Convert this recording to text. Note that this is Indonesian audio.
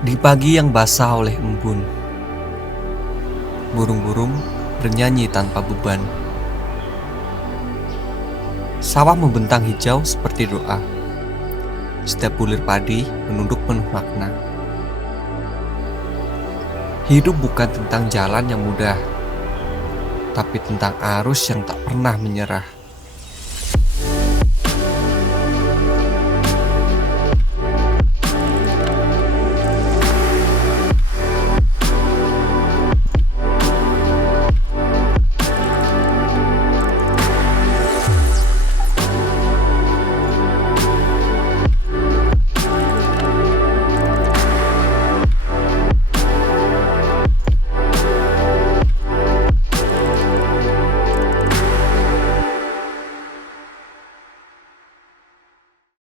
Di pagi yang basah oleh embun, burung-burung bernyanyi tanpa beban. Sawah membentang hijau seperti doa. Setiap bulir padi menunduk penuh makna. Hidup bukan tentang jalan yang mudah, tapi tentang arus yang tak pernah menyerah.